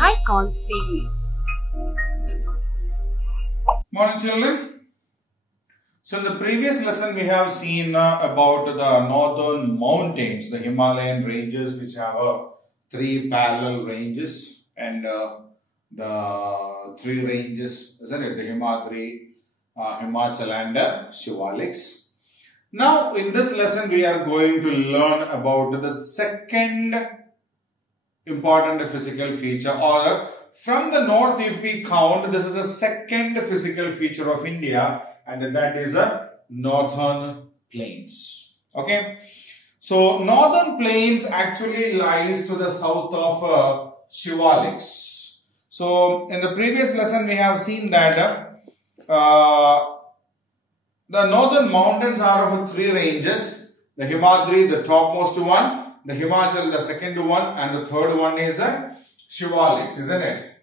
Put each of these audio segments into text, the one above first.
Icon series. Morning children. So in the previous lesson we have seen about the northern mountains, the Himalayan ranges, which have three parallel ranges, and the three ranges, isn't it? The Himadri, Himachal and Shivaliks. Now in this lesson we are going to learn about the second important physical feature, or from the north if we count, this is a second physical feature of India, and that is a northern plains. Okay, so northern plains actually lies to the south of Shivaliks. So in the previous lesson we have seen that the northern mountains are of three ranges: the Himadri, the topmost one; the Himachal, the second one; and the third one is Shivaliks, isn't it?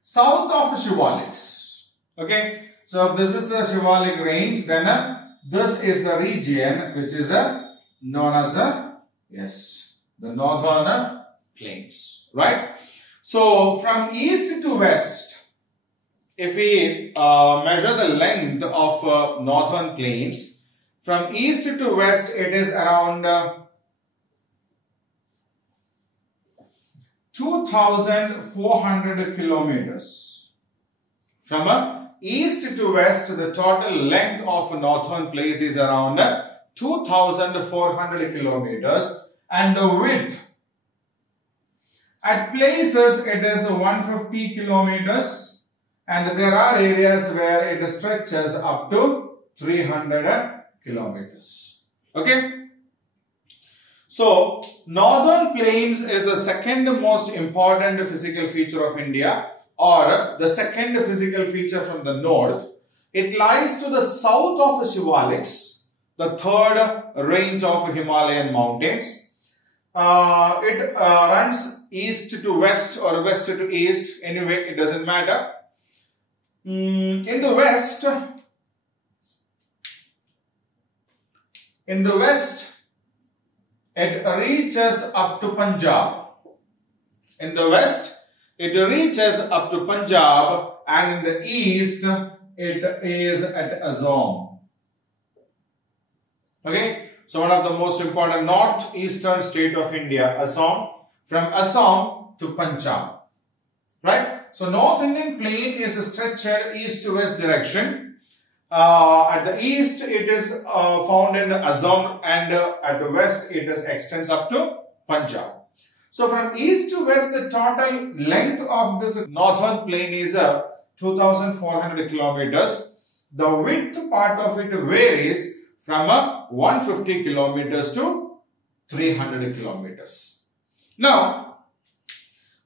South of Shivaliks. Okay, so if this is the Shivalik range, then this is the region which is known as the northern plains, right? So from east to west, if we measure the length of northern plains, from east to west, it is around 2,400 kilometers. From east to west, the total length of northern plains is around 2,400 kilometers, and the width at places it is 150 kilometers, and there are areas where it stretches up to 300 kilometers. Okay, so northern plains is the second most important physical feature of India, or the second physical feature from the north. It lies to the south of Shivaliks, the third range of Himalayan mountains. It runs east to west or west to east, anyway it doesn't matter. In the west, it reaches up to Punjab. In the west, it reaches up to Punjab, and in the east, it is at Assam. Okay, so one of the most important northeastern state of India, Assam. From Assam to Punjab, right? So North Indian plain is stretched east to west direction. At the east, it is found in Assam, and at the west, it extends up to Punjab. So from east to west, the total length of this northern plain is 2,400 kilometers. The width part of it varies from 150 kilometers to 300 kilometers. Now,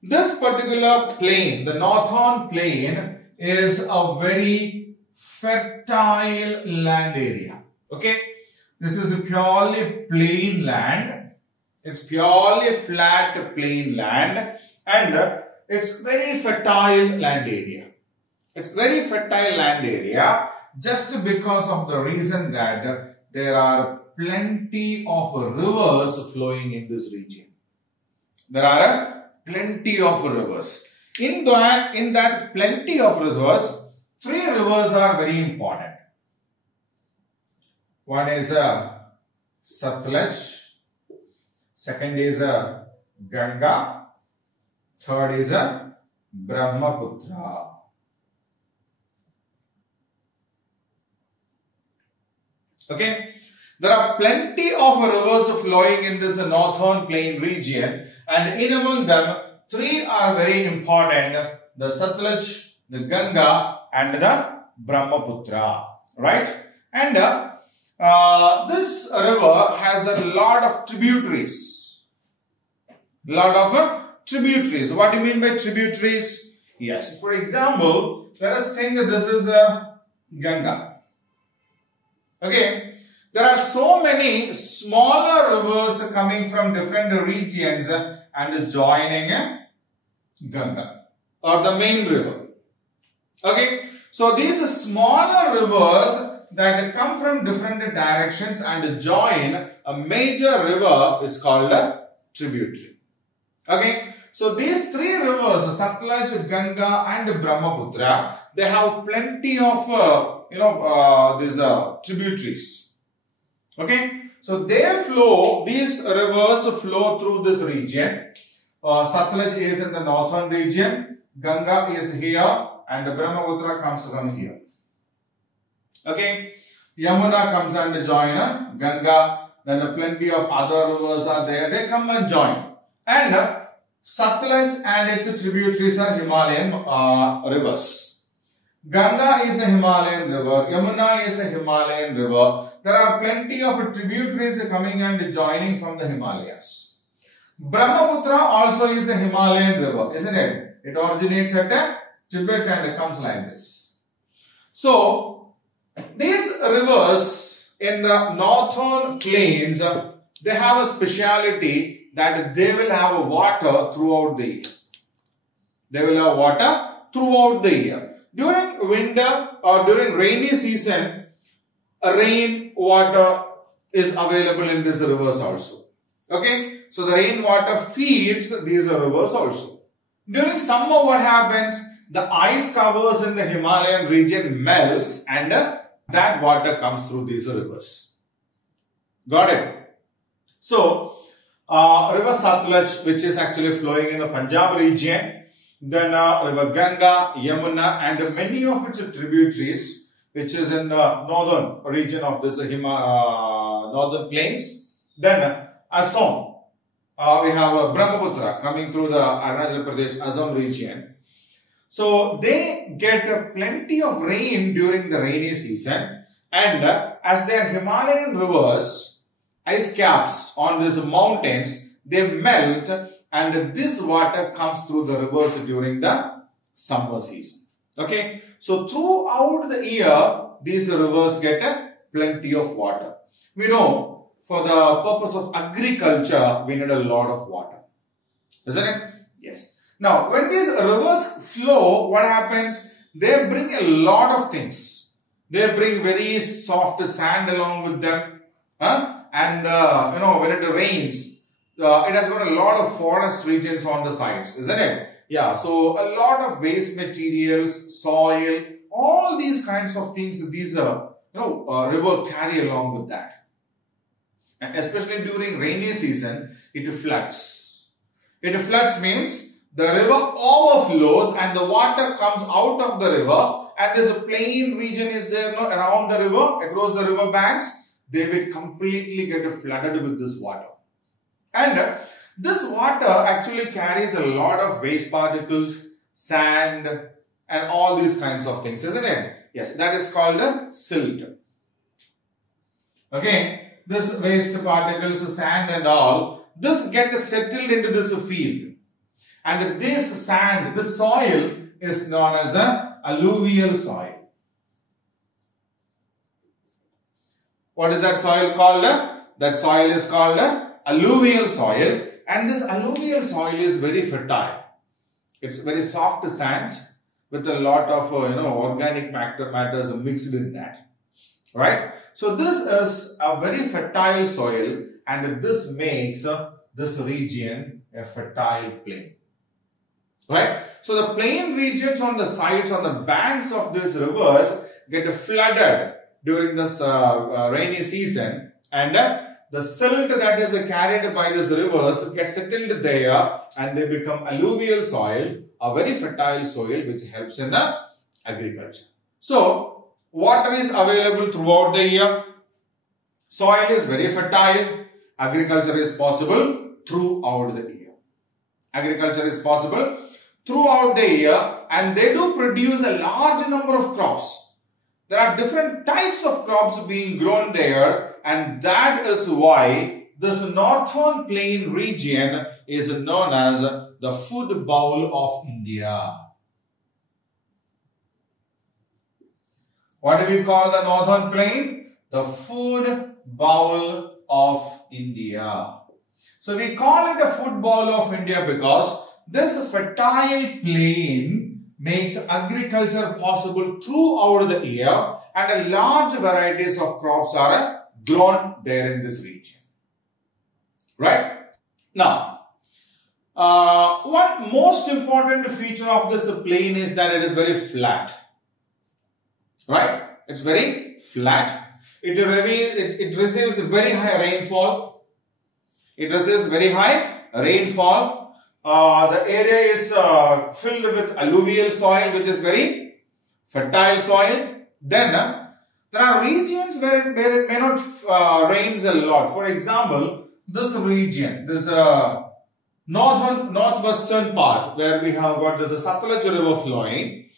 this particular plain, the northern plain, is a very fertile land area. Okay, this is a purely plain land. It's purely flat plain land, and it's very fertile land area. It's very fertile land area just because of the reason that there are plenty of rivers flowing in this region. There are plenty of rivers. In that plenty of rivers, three rivers are very important. One is Succulent, second is Ganga, third is Brahmaputra. Okay, there are plenty of rivers flowing in this northern plain region, and in among them, three are very important: the Succulent, the Ganga, and the Brahmaputra, right? And this river has a lot of tributaries. Tributaries. What do you mean by tributaries? Yes. For example, let us think that this is Ganga. Okay. There are so many smaller rivers coming from different regions and joining Ganga, or the main river. Okay, so these smaller rivers that come from different directions and join a major river is called tributary. Okay, so these three rivers, Succulent, Ganga and Brahmaputra, they have plenty of these tributaries. Okay, so these rivers flow through this region. Succulent is in the northern region, Ganga is here, and Brahmaputra comes from here. Okay, Yamuna comes and join Ganga. Then plenty of other rivers are there. They come and join. And Succulent and its tributaries are Himalayan rivers. Ganga is a Himalayan river. Yamuna is a Himalayan river. There are plenty of tributaries coming and joining from the Himalayas. Brahmaputra also is a Himalayan river, isn't it? It originates at Tibet and it comes like this. So, these rivers in the northern plains, they have a speciality that they will have water throughout the year. They will have water throughout the year. During winter or during rainy season, rain water is available in these rivers also. Okay, so the rain water feeds these rivers also. During summer, what happens? The ice covers in the Himalayan region melts and that water comes through these rivers. Got it? So, river Succulent, which is actually flowing in the Punjab region, then river Ganga, Yamuna and many of its tributaries, which is in the northern region of this northern plains. Then Assam, we have Brahmaputra coming through the Arunachal Pradesh, Assam region. So, they get plenty of rain during the rainy season, and as they are Himalayan rivers, ice caps on these mountains, they melt and this water comes through the rivers during the summer season. Okay, so throughout the year, these rivers get plenty of water. We know for the purpose of agriculture, we need a lot of water, isn't it? Yes. Now, when these rivers flow, what happens? They bring a lot of things. They bring very soft sand along with them. And when it rains, it has got a lot of forest regions on the sides, isn't it? Yeah, so a lot of waste materials, soil, all these kinds of things, these river carry along with that. And especially during rainy season, it floods. It floods means the river overflows and the water comes out of the river, and there's a plain region is there around the river, across the river banks. They will completely get flooded with this water. And this water actually carries a lot of waste particles, sand and all these kinds of things, isn't it? Yes, that is called a silt. Okay, this waste particles, sand and all, this gets settled into this field. And this sand, this soil is known as a alluvial soil. What is that soil called? That soil is called alluvial soil, and this alluvial soil is very fertile. It's very soft sand with a lot of organic matters mixed in that. Right? So this is a very fertile soil, and this makes this region a fertile plain. Right? So the plain regions on the sides, on the banks of these rivers get flooded during this rainy season, and the silt that is carried by these rivers gets settled there and they become alluvial soil, a very fertile soil which helps in the agriculture. So, water is available throughout the year, soil is very fertile, agriculture is possible throughout the year. Agriculture is possible throughout the year, and they do produce a large number of crops. There are different types of crops being grown there, and that is why this northern plain region is known as the food bowl of India. What do we call the northern plain? The food bowl of India. So we call it a food bowl of India because this fertile plain makes agriculture possible throughout the year, and a large varieties of crops are grown there in this region. Right? Now, one most important feature of this plain is that it is very flat. Right? It's very flat. It receives very high rainfall. It receives very high rainfall. The area is filled with alluvial soil, which is very fertile soil. Then there are regions where it may not rains a lot. For example, this region, this northwestern part where we have got this Succulent River flowing.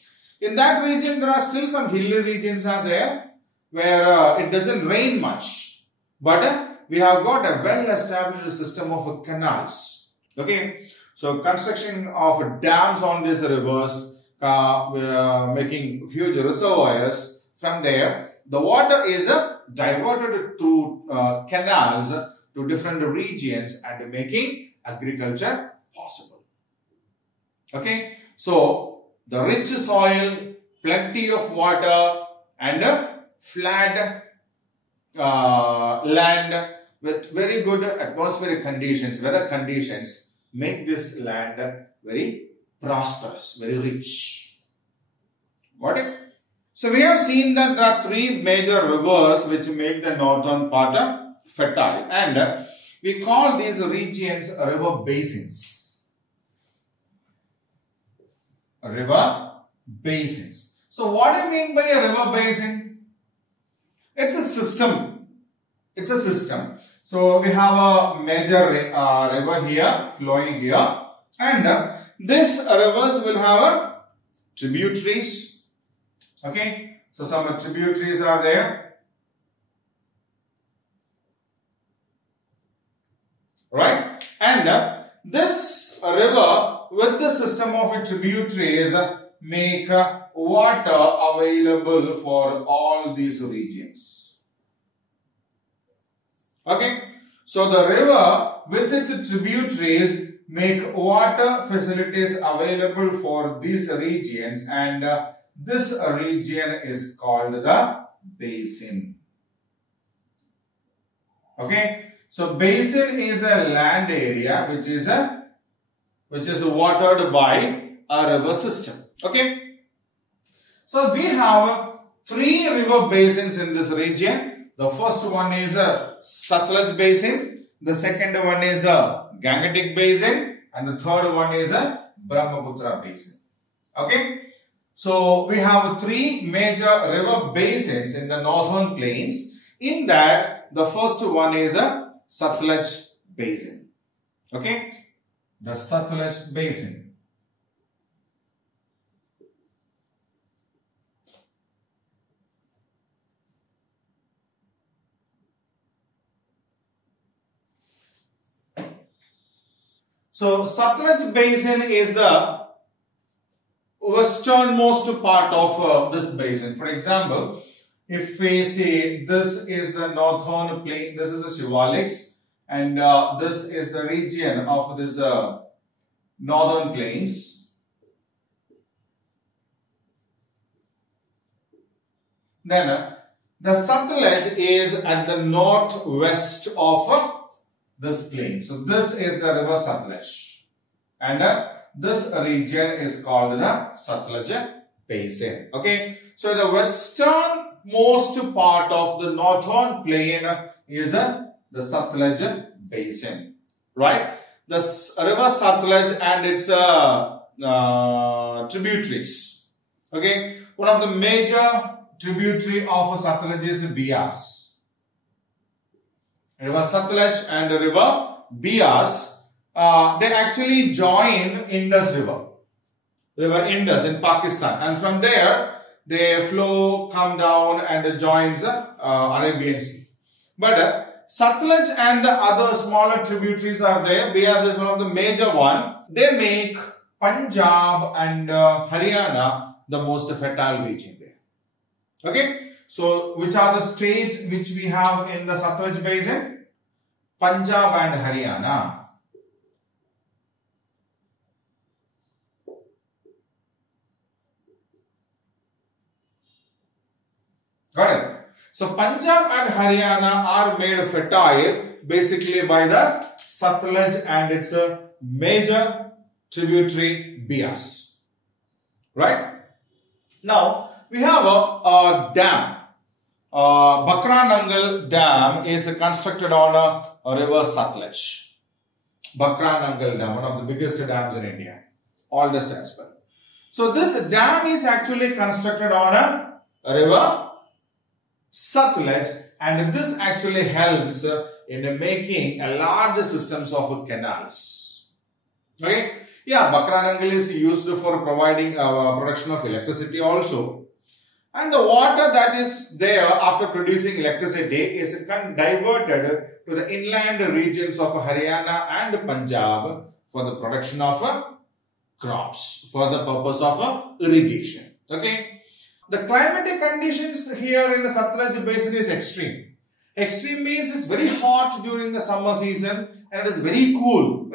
In that region, there are still some hilly regions are there where it doesn't rain much. But we have got a well-established system of canals. Okay, so construction of dams on these rivers, making huge reservoirs. From there, the water is diverted through canals to different regions and making agriculture possible. Okay, so the rich soil, plenty of water and flat land with very good atmospheric conditions, weather conditions make this land very prosperous, very rich. Got it? So we have seen that there are three major rivers which make the northern part fertile, and we call these regions river basins. River basins. So what do you mean by a river basin? It's a system. It's a system. So we have a major river here flowing here, and these rivers will have tributaries. Okay, so some tributaries are there, right? And this river with the system of tributaries make water available for all these regions. Okay, so the river with its tributaries make water facilities available for these regions, and this region is called the basin. Okay, so basin is a land area which is watered by a river system. Okay, so we have three river basins in this region. The first one is a Succulent Basin, the second one is a Ganga Basin, and the third one is a Brahmaputra Basin. Okay, so we have three major river basins in the northern plains. In that, the first one is a Succulent Basin. Okay, the Succulent Basin. So Succulent Basin is the westernmost part of this basin. For example, if we say this is the northern plain, this is the Shivaliks, and this is the region of this northern plains. Then the Succulent is at the northwest of this plain. So this is the river Succulent, and this region is called the Succulent Basin. Okay, so the westernmost part of the northern plain is the Succulent Basin, right? The river Succulent and its tributaries. Okay, one of the major tributary of Succulent is Bias. River Succulent and the river Bias, they actually join Indus River, River Indus in Pakistan, and from there they flow, come down and joins Arabian Sea. But Succulent and the other smaller tributaries are there. Bias is one of the major one. They make Punjab and Haryana the most fertile region there. Okay, so which are the states which we have in the Succulent Basin? Punjab and Haryana. Got it? So Punjab and Haryana are made fertile basically by the Satluj and its major tributary Bias. Right? Now, we have a dam. Bakranangal Dam is constructed on a river Satluj. Bakranangal Dam, one of the biggest dams in India. Oldest as well. So, this dam is actually constructed on a river Satluj, and this actually helps in making a large systems of canals. Okay? Yeah, Bakranangal is used for providing production of electricity also. And the water that is there after producing electricity is diverted to the inland regions of Haryana and Punjab for the production of crops, for the purpose of irrigation. Okay? The climatic conditions here in the Satluj Basin is extreme. Extreme means it's very hot during the summer season and it is very cold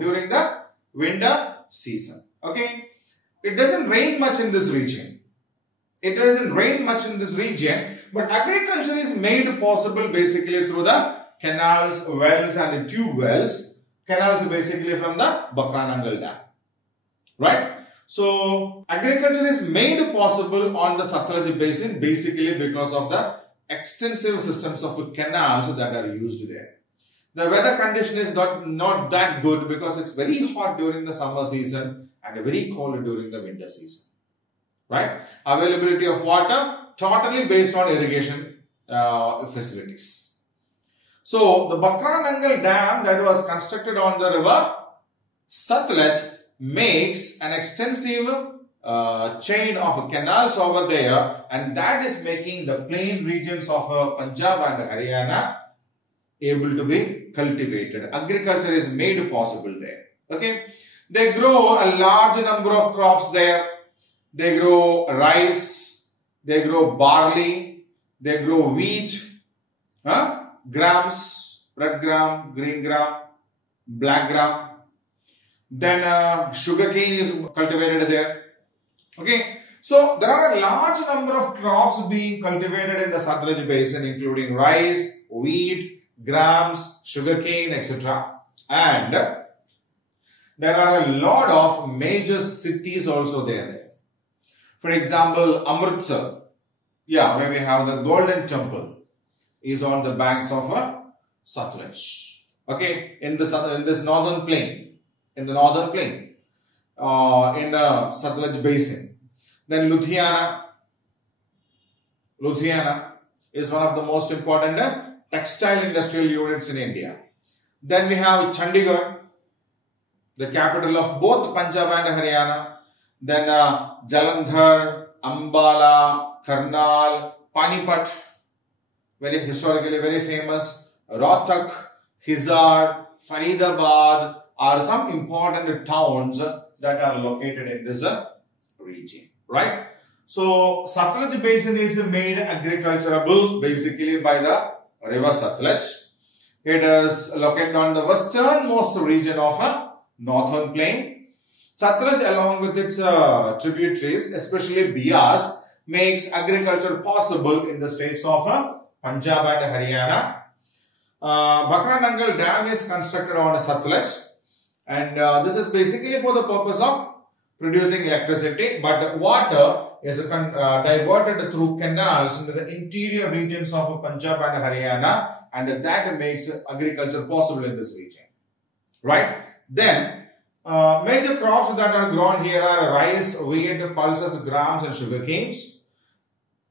during the winter season. Okay? It doesn't rain much in this region. But agriculture is made possible basically through the canals, wells and tube wells. Canals basically from the Bakranangal Dam. Right? So, agriculture is made possible on the Satluj Basin basically because of the extensive systems of canals that are used there. The weather condition is not that good because it's very hot during the summer season and very cold during the winter season. Right? Availability of water totally based on irrigation facilities. So, the Bakranangal Dam that was constructed on the river Satluj makes an extensive chain of canals over there, and that is making the plain regions of Punjab and Haryana able to be cultivated. Agriculture is made possible there. Okay, they grow a large number of crops there. They grow rice, they grow barley, they grow wheat, grams, red gram, green gram, black gram. Then sugarcane is cultivated there. Okay, so there are a large number of crops being cultivated in the Satluj Basin, including rice, wheat, grams, sugarcane, etc. And there are a lot of major cities also there. For example, Amritsar, where we have the Golden Temple, is on the banks of Satluj. Okay, in this northern plain, in the Satluj Basin. Then Ludhiana is one of the most important textile industrial units in India. Then we have Chandigarh, the capital of both Punjab and Haryana. Then Jalandhar, Ambala, Karnal, Panipat, very historically very famous. Rohtak, Hisar, Faridabad are some important towns that are located in this region. Right? So, Satluj Basin is made agriculturable basically by the river Satluj. It is located on the westernmost region of a northern plain. Satluj, along with its tributaries, especially Bias, makes agriculture possible in the states of Punjab and Haryana. Bakranangal Dam is constructed on Satluj, and this is basically for the purpose of producing electricity, but water is diverted through canals into the interior regions of Punjab and Haryana, and that makes agriculture possible in this region. Right? Then, major crops that are grown here are rice, wheat, pulses, grams and sugar canes.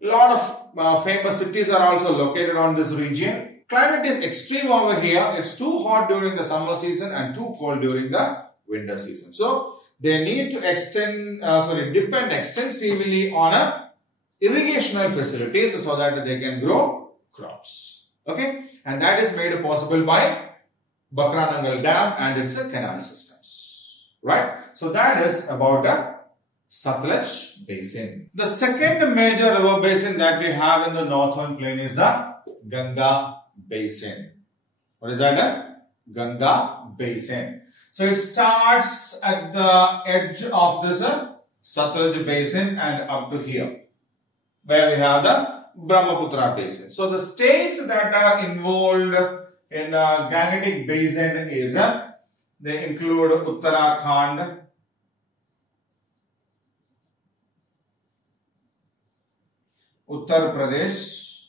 A lot of famous cities are also located on this region. Climate is extreme over here. It's too hot during the summer season and too cold during the winter season. So, they need to depend extensively on irrigational facilities so that they can grow crops. Okay, and that is made possible by Bakranangal Dam and its canal systems. Right? So, that is about the Satluj Basin. The second major river basin that we have in the northern plain is the Ganga Basin. What is that? Ganga Basin. So, it starts at the edge of this Satluj Basin and up to here, where we have the Brahmaputra Basin. So, the states that are involved in Gangetic Basin is, they include Uttarakhand, Uttar Pradesh,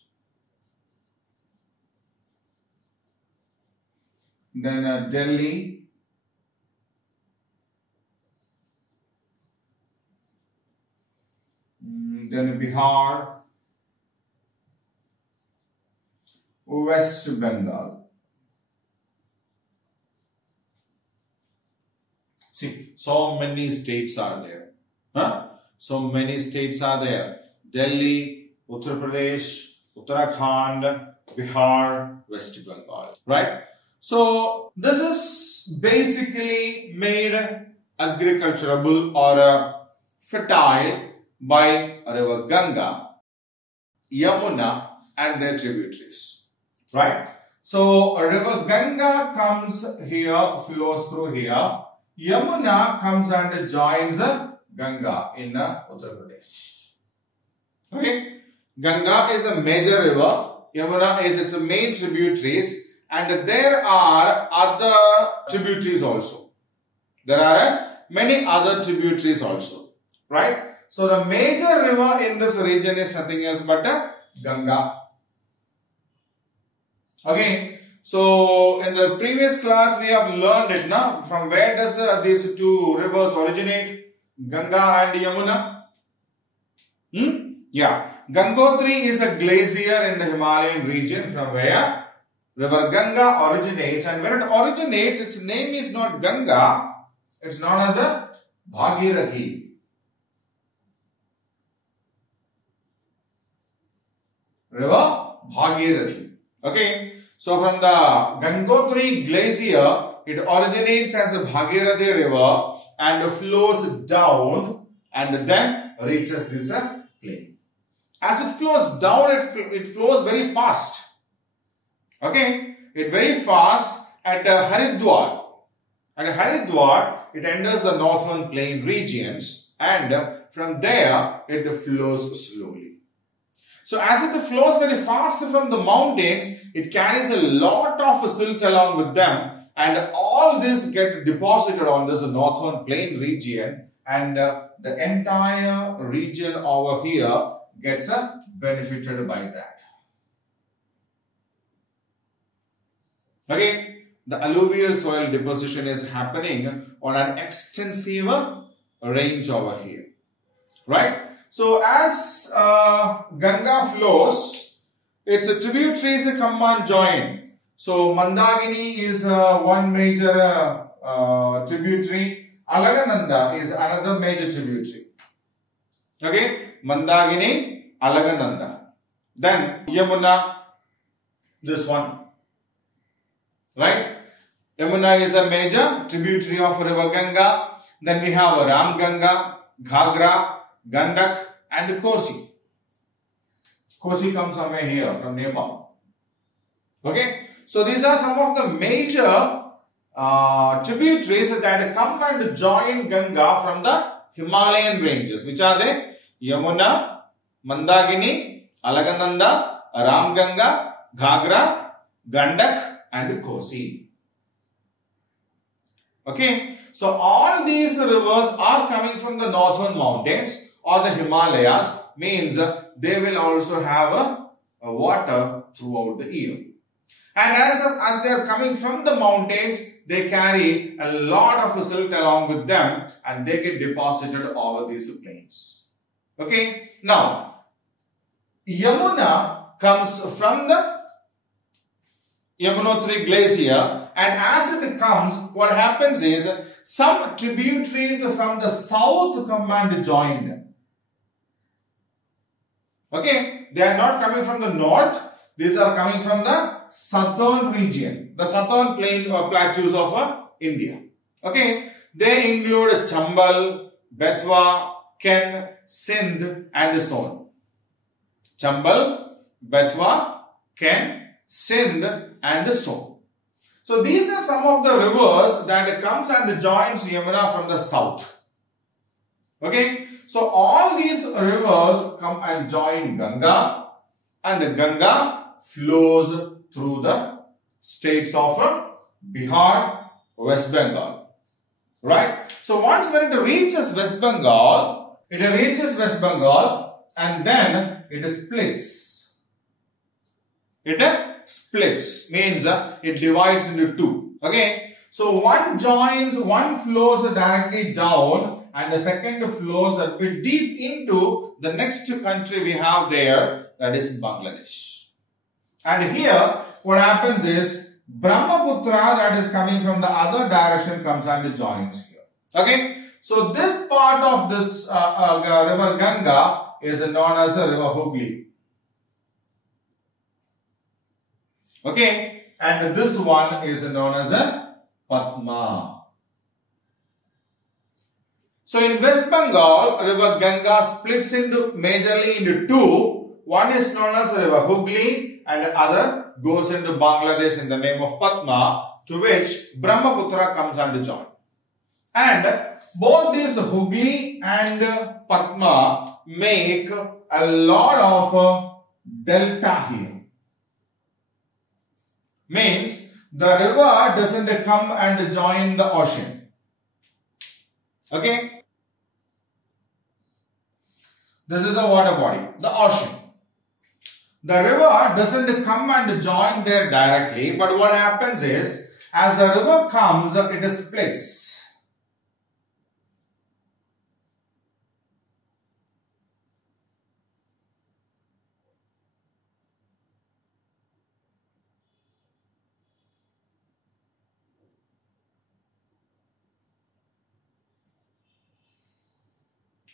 then Delhi, then Bihar, West Bengal. See, so many states are there. Huh? So many states are there. Delhi, Uttar Pradesh, Uttarakhand, Bihar, West Bengal. Right? So, this is basically made agriculturable or fertile by river Ganga, Yamuna and their tributaries. Right? So, river Ganga comes here, flows through here. Yamuna comes and joins Ganga in Uttar Pradesh. Okay? Ganga is a major river. Yamuna is its main tributaries. And there are other tributaries also. There are many other tributaries also. Right? So, the major river in this region is nothing else but Ganga. Okay. So, in the previous class we have learned it now. From where does these two rivers originate? Ganga and Yamuna. Yeah. Gangotri is a glacier in the Himalayan region from where river Ganga originates, and when it originates, its name is not Ganga, it's known as a Bhagirathi. River Bhagirathi. Okay. So from the Gangotri glacier, it originates as a Bhagirathi river and flows down and then reaches this plain. As it flows down, it flows very fast. Okay, it very fast at Haridwar. At Haridwar, it enters the northern plain regions and from there it flows slowly. So as it flows very fast from the mountains, it carries a lot of silt along with them, and all this get deposited on this northern plain region, and the entire region over here gets benefited by that. Okay, the alluvial soil deposition is happening on an extensive range over here, right? So, as Ganga flows, its tributaries come and join. So, Mandakini is one major tributary. Alagananda is another major tributary. Okay, Mandakini, Alagananda. Then Yamuna, this one. Right? Yamuna is a major tributary of river Ganga. Then we have Ram Ganga, Ghagra, Gandak and Kosi. Kosi comes somewhere here from Nepal. Okay. So these are some of the major tributaries that come and join Ganga from the Himalayan ranges. Which are they? Yamuna, Mandakini, Alagananda, Ram Ganga, Ghagra, Gandak and Kosi. Okay. So all these rivers are coming from the northern mountains or the Himalayas, means they will also have a water throughout the year. And as they are coming from the mountains, they carry a lot of silt along with them and they get deposited over these plains. Okay. Now, Yamuna comes from the Yamunotri glacier, and as it comes, what happens is some tributaries from the south come and join them. Okay, they are not coming from the north, these are coming from the southern region, the southern plain or plateaus of India. Okay, they include Chambal, Betwa, Ken, Sindh and so on. Chambal, Betwa, Ken, Sindh and so on. So these are some of the rivers that comes and joins Yamuna from the south. Okay, so all these rivers come and join Ganga, and Ganga flows through the states of Bihar, West Bengal. Right? So once when it reaches West Bengal, and then it splits. It splits, means it divides into two. Okay? So one flows directly down and the second flows a bit deep into the next country we have there, that is Bangladesh. And here what happens is Brahmaputra that is coming from the other direction comes and joins here. Okay, so this part of this river Ganga is known as the river Hooghly. Okay, and this one is known as a Padma. So in West Bengal, river Ganga splits majorly into two. One is known as river Hooghly and the other goes into Bangladesh in the name of Padma, to which Brahmaputra comes and joins. And both these Hooghly and Padma make a lot of delta here. Means the river doesn't come and join the ocean. Okay. This is a water body, the ocean. The river doesn't come and join there directly, but what happens is, as the river comes, it splits.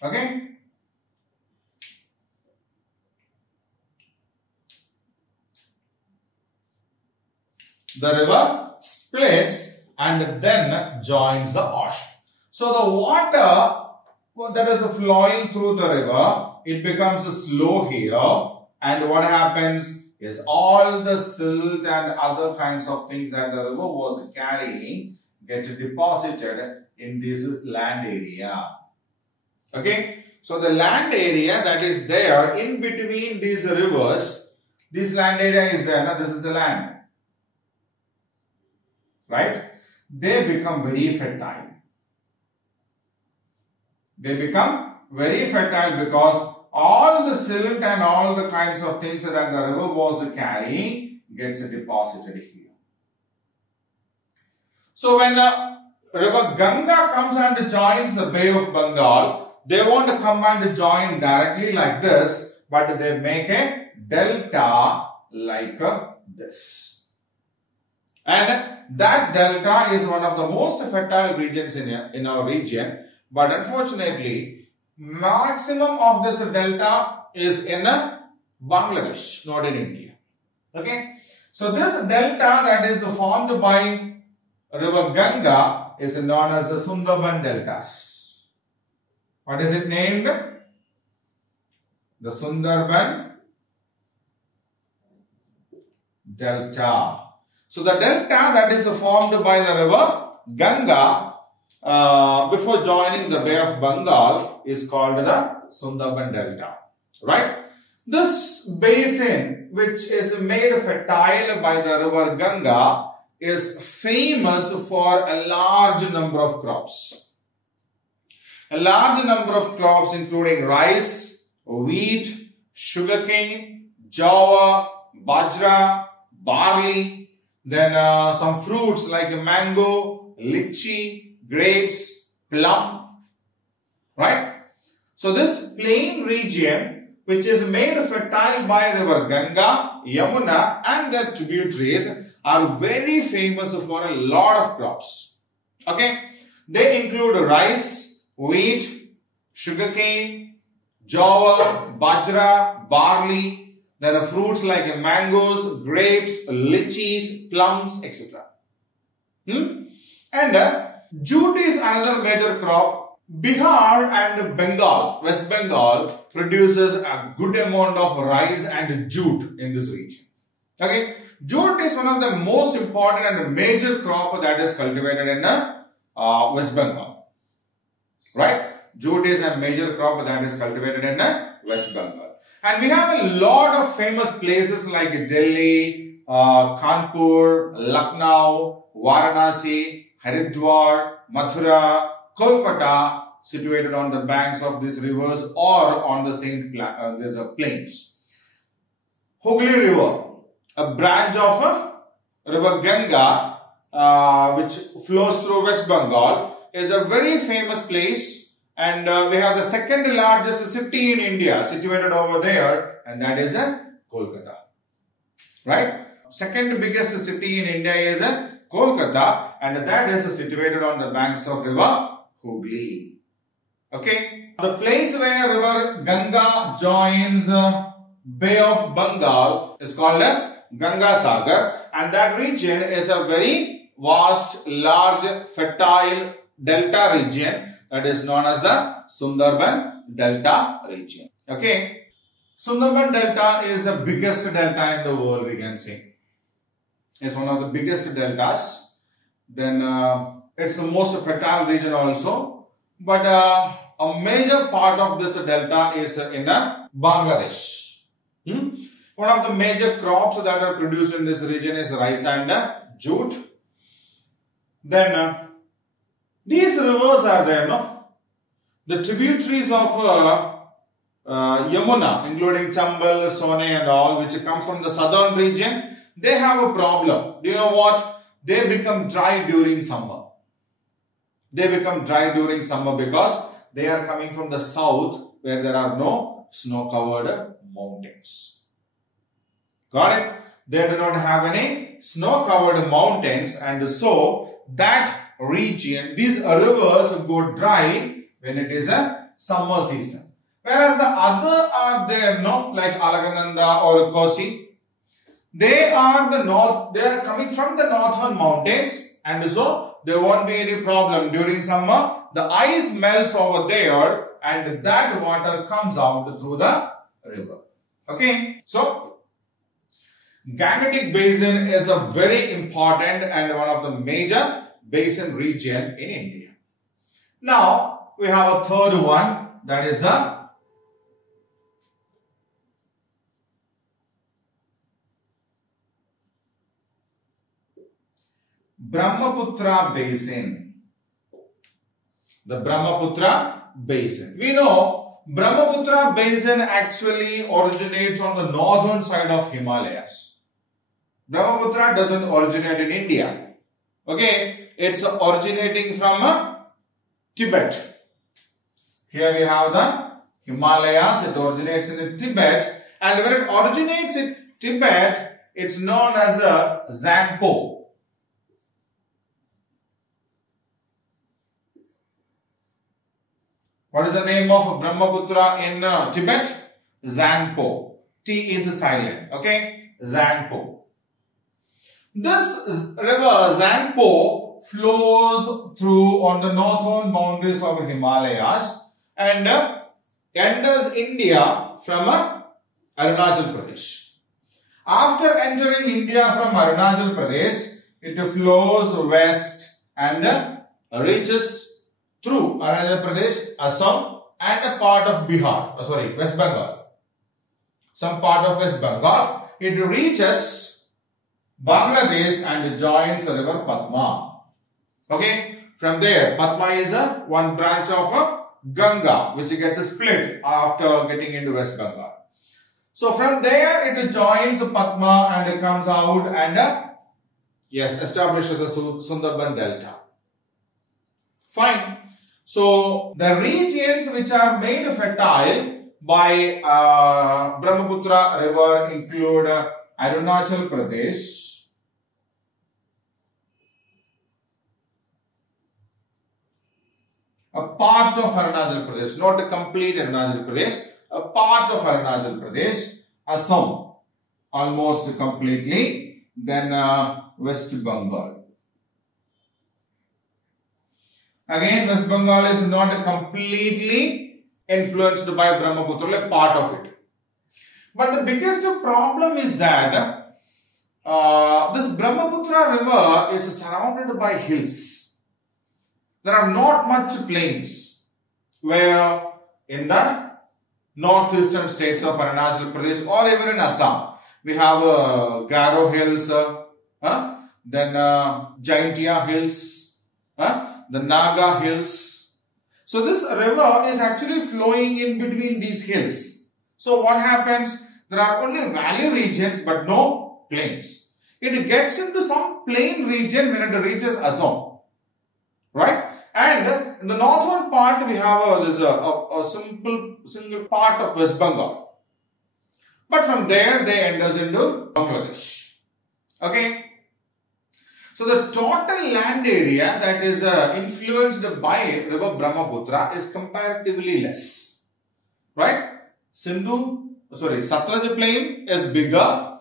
Okay. The river splits and then joins the ocean. So the water that is flowing through the river, it becomes slow here, and what happens is all the silt and other kinds of things that the river was carrying get deposited in this land area. Okay, so the land area that is there in between these rivers, this land area is there, this is the land. Right? They become very fertile. They become very fertile because all the silt and all the kinds of things that the river was carrying gets deposited here. So when river Ganga comes and joins the Bay of Bengal, they won't come and join directly like this, but they make a delta like this. And that delta is one of the most fertile regions in our region. But unfortunately, maximum of this delta is in Bangladesh, not in India. Okay. So this delta that is formed by river Ganga is known as the Sundarban deltas. What is it named? The Sundarban delta. So the delta that is formed by the river Ganga before joining the Bay of Bengal is called the Sundarban delta. Right? This basin, which is made fertile by the river Ganga, is famous for a large number of crops. A large number of crops including rice, wheat, sugarcane, jowar, bajra, barley, then some fruits like mango, lychee, grapes, plum, right? So this plain region, which is made fertile by river Ganga, Yamuna and their tributaries, are very famous for a lot of crops. Okay, they include rice, wheat, sugarcane, jowar, bajra, barley, then fruits like mangoes, grapes, lychees, plums, etc. And jute is another major crop. Bihar and Bengal, West Bengal, produces a good amount of rice and jute in this region. Okay, jute is one of the most important and major crop that is cultivated in West Bengal. Right? Jute is a major crop that is cultivated in West Bengal. And we have a lot of famous places like Delhi, Kanpur, Lucknow, Varanasi, Haridwar, Mathura, Kolkata, situated on the banks of these rivers or on the same plains. Hooghly River, a branch of river Ganga, which flows through West Bengal, is a very famous place, and we have the second largest city in India situated over there, and that is Kolkata. Right? Second biggest city in India is Kolkata, and that is situated on the banks of river Hooghly. Okay, the place where river Ganga joins Bay of Bengal is called Ganga Sagar, and that region is a very vast, large, fertile delta region that is known as the Sundarban Delta region. Okay, Sundarban Delta is the biggest delta in the world, we can say. It's one of the biggest deltas. Then it's the most fertile region also. But a major part of this delta is in Bangladesh. One of the major crops that are produced in this region is rice and jute. Then these rivers are there, no? The tributaries of Yamuna, including Chambal, Sone and all, which comes from the southern region, they have a problem. Do you know what? They become dry during summer. They become dry during summer because they are coming from the south where there are no snow-covered mountains. Got it? They do not have any snow-covered mountains, and so that region, these rivers go dry when it is a summer season. Whereas the other are there, no, like Alagananda or Kosi, they are coming from the northern mountains, and so there won't be any problem during summer. The ice melts over there, and that water comes out through the river. Okay, so Gangetic Basin is a very important and one of the major basin region in India. Now we have a third one, that is the Brahmaputra Basin. The Brahmaputra Basin. We know Brahmaputra Basin actually originates on the northern side of Himalayas. Brahmaputra doesn't originate in India. Okay, it's originating from Tibet. Here we have the Himalayas. It originates in Tibet, and when it originates in Tibet, it's known as a Zangpo. What is the name of Brahmaputra in Tibet? Zangpo. T is silent. Okay, Zangpo. This river Zangpo flows through on the northern boundaries of Himalayas and enters India from Arunachal Pradesh. After entering India from Arunachal Pradesh, it flows west and reaches through Arunachal Pradesh, Assam and a part of Bihar, West Bengal. Some part of West Bengal. It reaches Bangladesh and joins the river Padma. Okay, from there Padma is one branch of Ganga, which gets split after getting into West Bengal. So from there it joins Padma and it comes out and establishes a Sundarban Delta. Fine. So the regions which are made fertile by Brahmaputra River include Arunachal Pradesh, a part of Arunachal Pradesh, not a complete Arunachal Pradesh, a part of Arunachal Pradesh, Assam almost completely, then West Bengal. Again, West Bengal is not completely influenced by Brahmaputra, a part of it. But the biggest problem is that this Brahmaputra river is surrounded by hills. There are not much plains, where in the northeastern states of Arunachal Pradesh or even in Assam, We have Garo Hills, then Jaintia Hills, the Naga Hills. So this river is actually flowing in between these hills. So what happens? There are only valley regions but no plains. It gets into some plain region when it reaches Assam, right? And in the northern part we have a single part of West Bengal. But from there they enters into Bangladesh. Okay. So the total land area that is influenced by river Brahmaputra is comparatively less, right? Satluj plain is bigger.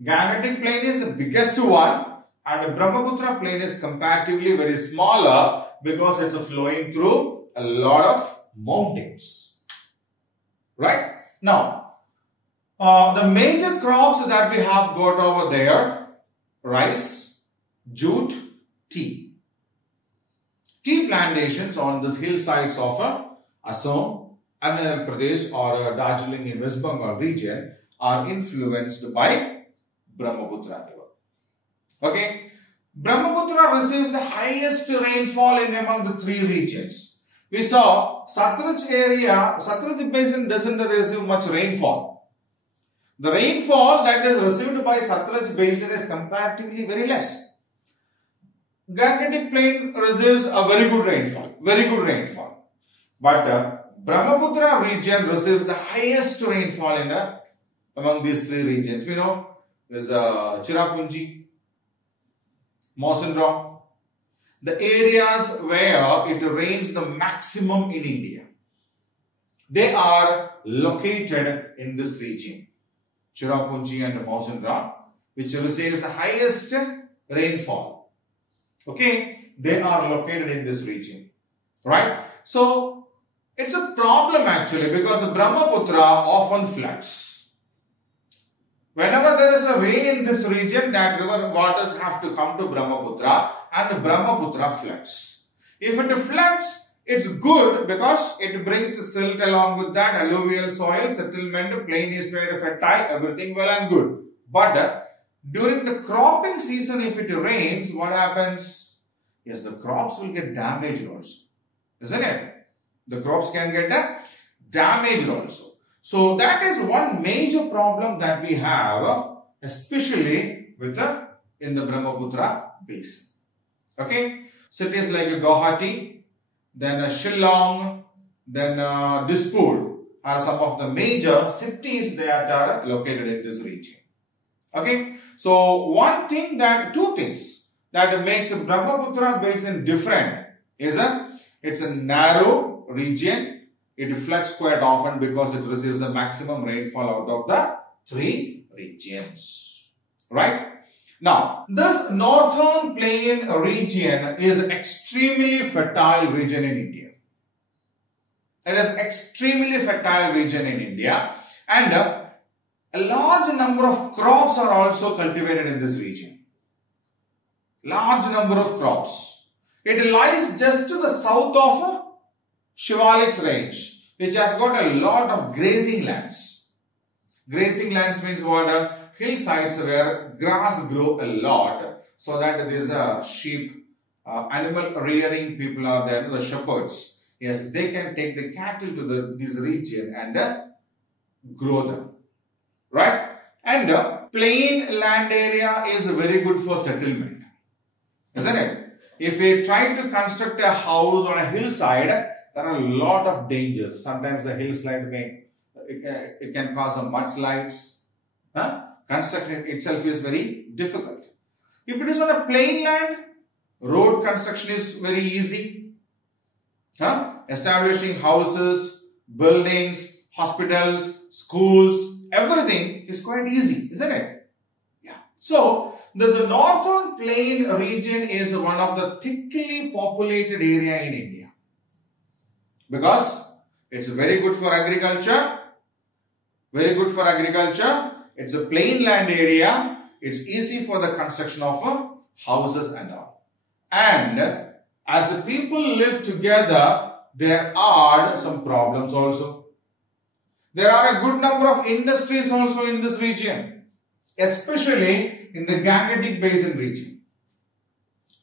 Gangetic plain is the biggest one, and the Brahmaputra plain is comparatively very smaller because it's flowing through a lot of mountains. Right? Now, the major crops that we have got over there: rice, jute, tea. Tea plantations on the hillsides of Assam, Andhra Pradesh or Darjeeling in West Bengal region are influenced by Brahmaputra River. Okay. Brahmaputra receives the highest rainfall in among the three regions. We saw Succulent Basin doesn't receive much rainfall. The rainfall that is received by Succulent Basin is comparatively very less. Gangetic plain receives a very good rainfall. But Brahmaputra region receives the highest rainfall in among these three regions. We know there's Cherrapunji, Mawsynram, the areas where it rains the maximum in India. They are located in this region, Cherrapunji and Mawsynram, which receives the highest rainfall. Okay, they are located in this region, right? So it's a problem actually because Brahmaputra often floods. Whenever there is a rain in this region, that river waters have to come to Brahmaputra and Brahmaputra floods. If it floods, it's good because it brings silt along with that, alluvial soil, settlement, plain is made fertile, everything well and good. But during the cropping season, if it rains, what happens? Yes, the crops will get damaged also. Isn't it? The crops can get damaged also. So that is one major problem that we have, especially with in the Brahmaputra Basin. Okay, cities like Guwahati, then Shillong, then Dispur are some of the major cities that are located in this region. Okay, so two things that makes the Brahmaputra Basin different is it's a narrow region. It floods quite often because it receives the maximum rainfall out of the three regions. Right? Now, this northern plain region is extremely fertile region in India. It is extremely fertile region in India, and a large number of crops are also cultivated in this region. Large number of crops. It lies just to the south of Shivalik's range, which has got a lot of grazing lands. Grazing lands means what? Hillsides where grass grow a lot, so that these sheep, animal rearing people are there, the shepherds. Yes, they can take the cattle to this region and grow them. Right? And plain land area is very good for settlement. Isn't it? If we try to construct a house on a hillside, there are a lot of dangers. Sometimes the hillside it can cause some mudslides. Construction itself is very difficult. If it is on a plain land, road construction is very easy. Establishing houses, buildings, hospitals, schools, everything is quite easy, isn't it? Yeah. So, the northern plain region is one of the thickly populated area in India. Because it's very good for agriculture. Very good for agriculture. It's a plain land area. It's easy for the construction of houses and all. And as the people live together, there are some problems also. There are a good number of industries also in this region. especially in the Gangetic Basin region.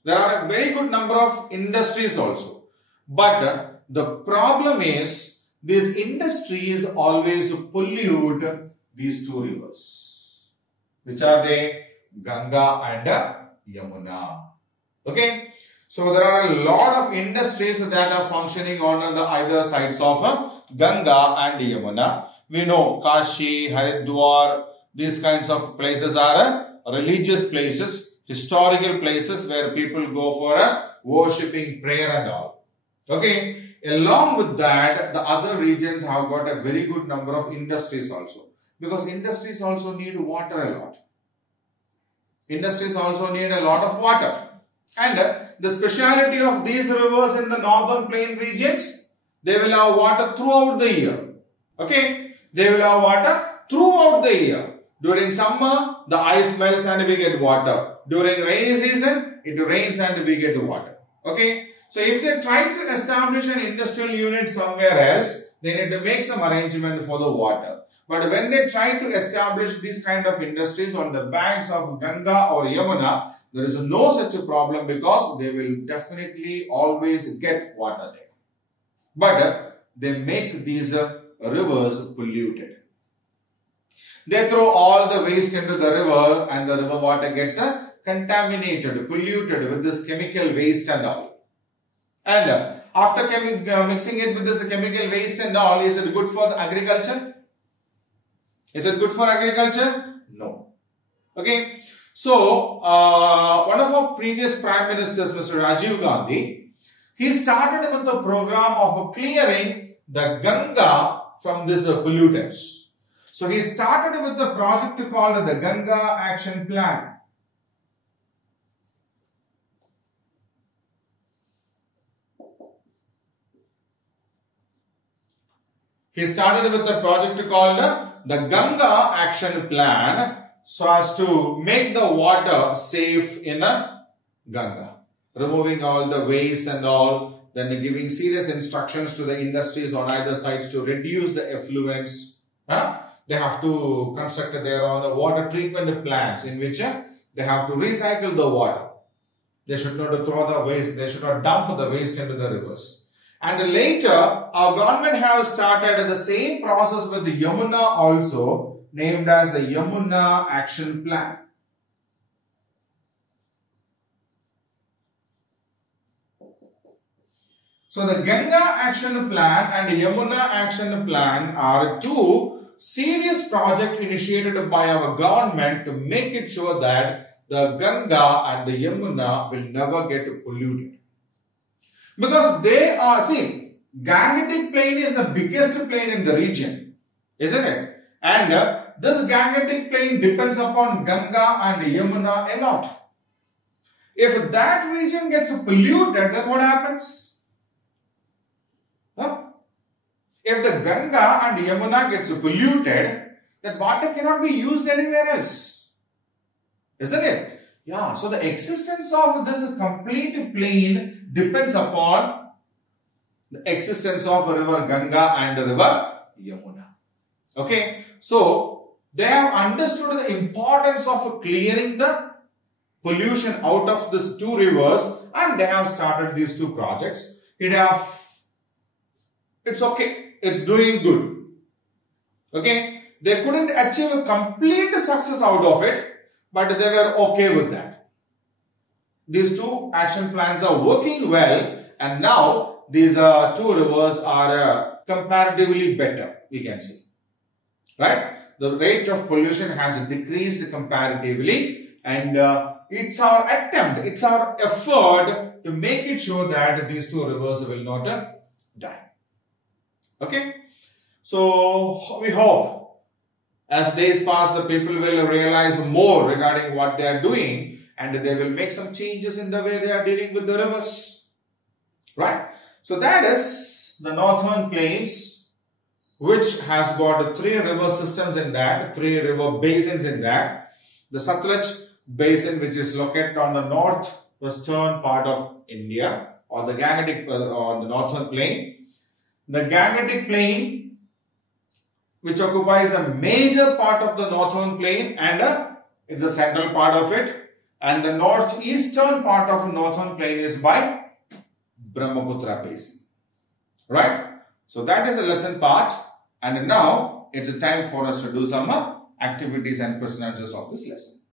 There are a very good number of industries also. But the problem is, these industries always pollute these two rivers. Which are they? Ganga and Yamuna. Okay. So there are a lot of industries that are functioning on the either sides of Ganga and Yamuna. We know Kashi, Haridwar, these kinds of places are religious places, historical places where people go for worshipping, prayer and all. Okay. Along with that, the other regions have got a very good number of industries also. Because industries also need water a lot. Industries also need a lot of water. And the speciality of these rivers in the northern plain regions, they will have water throughout the year. Okay? They will have water throughout the year. During summer, the ice melts and we get water. During rainy season, it rains and we get water. Okay? So if they try to establish an industrial unit somewhere else, they need to make some arrangement for the water. But when they try to establish these kind of industries on the banks of Ganga or Yamuna, there is no such a problem because they will definitely always get water there. But they make these rivers polluted. They throw all the waste into the river and the river water gets contaminated, polluted with this chemical waste and all. And after mixing it with this chemical waste and all, is it good for the agriculture? Is it good for agriculture? No. Okay. So, one of our previous Prime Ministers, Mr. Rajiv Gandhi, he started with a program of clearing the Ganga from these pollutants. So, he started with a project called the Ganga Action Plan. He started with a project called the Ganga Action Plan so as to make the water safe in Ganga. Removing all the waste and all, then giving serious instructions to the industries on either sides to reduce the effluents. They have to construct their own water treatment plants in which they have to recycle the water. They should not throw the waste, they should not dump the waste into the rivers. And later, our government has started the same process with the Yamuna also, named as the Yamuna Action Plan. So, the Ganga Action Plan and the Yamuna Action Plan are two serious projects initiated by our government to make it sure that the Ganga and the Yamuna will never get polluted. Because they are, see, Gangetic Plain is the biggest plain in the region, isn't it? And this Gangetic Plain depends upon Ganga and Yamuna a lot. If that region gets polluted, then what happens? If the Ganga and Yamuna gets polluted, that water cannot be used anywhere else, isn't it? Yeah, so the existence of this complete plain depends upon the existence of river Ganga and river Yamuna. Okay, so they have understood the importance of clearing the pollution out of these two rivers and they have started these two projects. It's okay, it's doing good. Okay, they couldn't achieve a complete success out of it, but they were okay with that. These two action plans are working well and now these two rivers are comparatively better, we can say. Right? The rate of pollution has decreased comparatively and it's our attempt, it's our effort to make it sure that these two rivers will not die. Okay? So, we hope as days pass, the people will realize more regarding what they are doing and they will make some changes in the way they are dealing with the rivers. Right? So, that is the northern plains, which has got 3 river systems in that, 3 river basins in that. The Succulent Basin, which is located on the northwestern part of India, or the Gangetic or the northern plain. The Gangetic plain, which occupies a major part of the northern plain, and It's the central part of it. And the northeastern part of northern plain is by Brahmaputra Basin. Right? So that is a lesson part. And now it's a time for us to do some activities and question answers of this lesson.